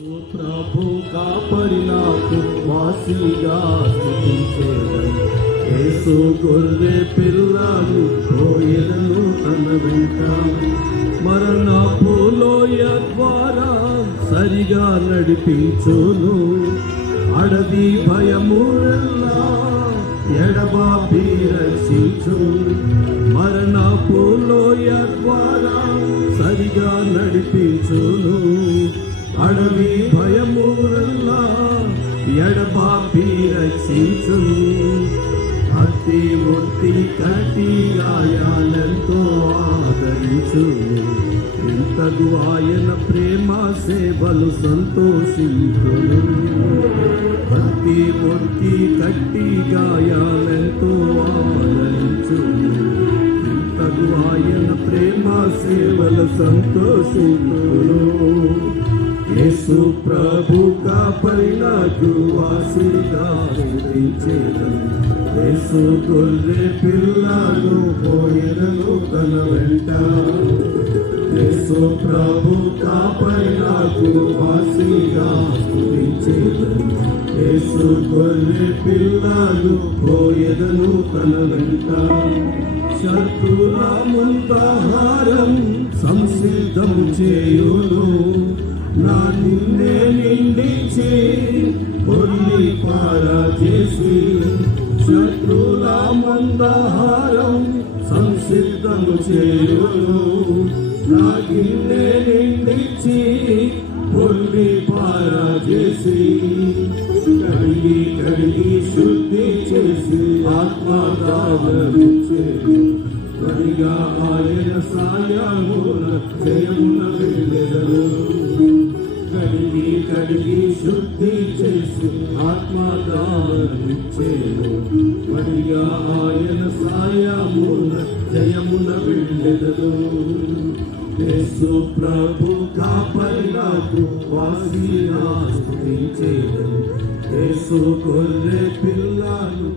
ప్రభు వాసిగా స్థుతించేదను. యేసు గొర్రె పిల్లను పోయేదను వెంట. ద్వారా సరిగా నడిపించును. అడవి భయమురల్లా ఎడబాపి రక్షించు మరణపు లోయ ద్వారా సరిగా నడిపించును. అడవి భయమురల్లా ఎడబాపి రక్షించు అతి ముట్టి కటి గాయాలతో ఆదరించు. ఇంతగు ఆయన ప్రేమ సేవలు సంతోషించును. భక్తి ముట్టి కట్టి గాయాలతో ఆదరించు. ఎంతగు ఆయన ప్రేమ సేవలు సంతోషించును. యేసు ప్రభు కాపరి నాకు వాసిగా స్థుతించేదను యేసు గొర్రె పిల్లలు పోయినను తన వెంట. యేసు ప్రభు కాపరి నాకు వాసిగా యేసు గొర్రె పిల్లలు పోయేదను తన వెంట. శత్రుల ముంతాహారం సంసిద్ధం చేయును. నా నిన్నే నిండించి పొల్లి పారా చేసి శత్రుల మందహారం సంసిద్ధం చేయును నా గిన్నె నిండించి పొల్లి పారా చేసి కడిగి కడిగి శుద్ధి చేసి ఆత్మదానమిచ్చే పనిగా ఆయన సాయమున జయమున వెళ్ళెదరు కలిగి శుద్ధి చేసి ఆత్మదానమిచ్చేను పనిగా ఆయన సాయమున జయమున వెళ్ళెదదు యేసు ప్రభు కాపరి వాసినా స్తుతించేను యేసు గొర్రె పిల్లలు